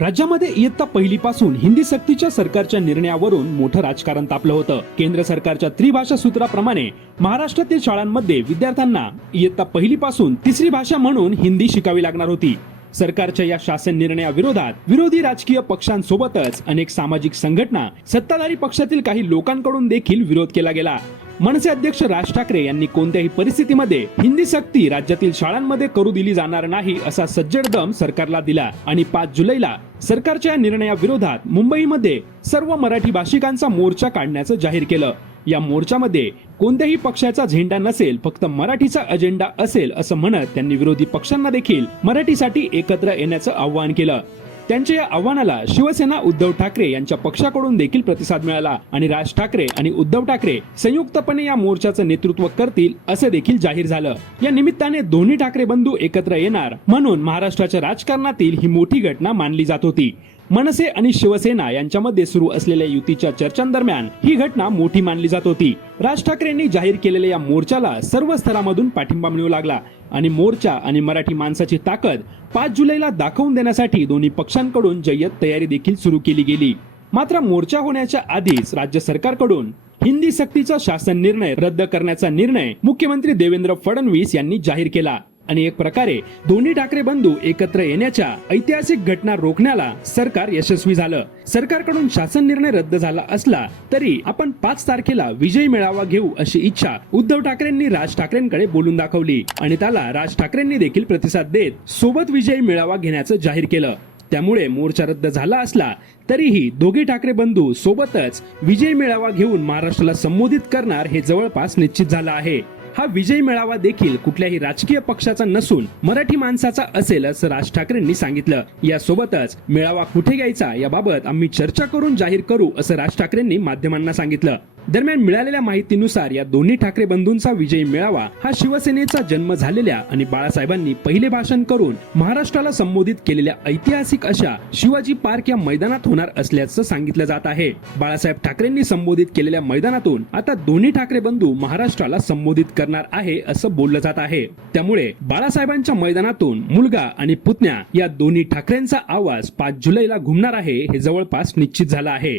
राज्यामध्ये इयत्ता पहिलीपासून हिंदी सक्तीच्या सरकारच्या निर्णयावरून मोठं राजकारण तापलं होतं. केंद्र सरकारच्या त्रिभाषा सूत्राप्रमाणे महाराष्ट्रातील शाळांमध्ये विद्यार्थ्यांना इयत्ता पहिलीपासून तिसरी भाषा म्हणून हिंदी शिकावी लागणार होती. सरकारच्या या शासन निर्णयाविरोधात विरोधी राजकीय पक्षांसोबतच अनेक सामाजिक संघटना सत्ताधारी पक्षातील काही लोकांकडून देखील विरोध केला गेला. मनसे अध्यक्ष राज ठाकरे यांनी कोणत्याही परिस्थितीमध्ये हिंदी सक्ती राज्यातील शाळांमध्ये करू दिली जाणार नाही असा सज्जड दम सरकारला दिला आणि पाच जुलैला सरकारच्या या निर्णयाविरोधात मुंबईमध्ये सर्व मराठी भाषिकांचा मोर्चा काढण्याचं जाहीर केलं. या मोर्चामध्ये कोणत्याही पक्षाचा झेंडा नसेल फक्त मराठीचा अजेंडा असेल असं म्हणत त्यांनी विरोधी पक्षांना देखील मराठीसाठी एकत्र येण्याचं आवाहन केलं. त्यांच्या या आव्हानाला शिवसेना उद्धव ठाकरे यांच्या पक्षाकडून देखील प्रतिसाद मिळाला आणि राज ठाकरे आणि उद्धव ठाकरे संयुक्तपणे या मोर्चाचं नेतृत्व करतील असं देखील जाहीर झालं. या निमित्ताने दोन्ही ठाकरे बंधू एकत्र येणार म्हणून महाराष्ट्राच्या राजकारणातील ही मोठी घटना मानली जात होती. मनसे आणि शिवसेना यांच्यामध्ये सुरू असलेल्या युतीच्या चर्चांदरम्यान ही घटना मोठी मानली जात होती. राज ठाकरेंनी जाहीर केलेल्या या मोर्चाला सर्व स्तरामधून पाठिंबा मिळू लागला आणि मोर्चा आणि मराठी माणसाची ताकद पाच जुलैला दाखवून देण्यासाठी दोन्ही पक्षांकडून जय्यत तयारी देखील सुरू केली गेली. मात्र मोर्चा होण्याच्या आधीच राज्य सरकारकडून हिंदी सक्तीचा शासन निर्णय रद्द करण्याचा निर्णय मुख्यमंत्री देवेंद्र फडणवीस यांनी जाहीर केला. आणि एक प्रकारे दोन्ही ठाकरे बंधू एकत्र येण्याच्या ऐतिहासिक घटना रोखण्याला सरकार यशस्वी झालं. सरकारकडून शासन निर्णय रद्द झाला असला तरी आपण पाच तारखेला विजय मेळावा घेऊ अशी इच्छा उद्धव ठाकरेंनी राज ठाकरेंकडे बोलून दाखवली आणि त्याला राज ठाकरेंनी देखील प्रतिसाद देत सोबत विजय मेळावा घेण्याचं जाहीर केलं. त्यामुळे मोर्चा रद्द झाला असला तरीही दोघे ठाकरे बंधू सोबतच विजय मेळावा घेऊन महाराष्ट्राला संबोधित करणार हे जवळपास निश्चित झालं आहे. हा विजय मेळावा देखील कुठल्याही राजकीय पक्षाचा नसून मराठी माणसाचा असेल असं राज ठाकरेंनी सांगितलं. यासोबतच मेळावा कुठे घ्यायचा? याबाबत आम्ही चर्चा करून जाहीर करू असं राज ठाकरेंनी माध्यमांना सांगितलं. दरम्यान मिळालेल्या माहितीनुसार या दोन्ही ठाकरे बंधूंचा विजय मिळावा हा शिवसेनेचा जन्म झालेल्या आणि बाळासाहेबांनी पहिले भाषण करून महाराष्ट्राला संबोधित केलेल्या ऐतिहासिक अशा शिवाजी पार्क या मैदानात होणार असल्याचं सांगितलं जात आहे. बाळासाहेब ठाकरेंनी संबोधित केलेल्या मैदानातून आता दोन्ही ठाकरे बंधू महाराष्ट्राला संबोधित करणार आहे असं बोललं जात आहे. त्यामुळे बाळासाहेबांच्या मैदानातून मुलगा आणि पुतण्या या दोन्ही ठाकरेंचा आवाज पाच जुलैला घुमणार आहे हे जवळपास निश्चित झालं आहे.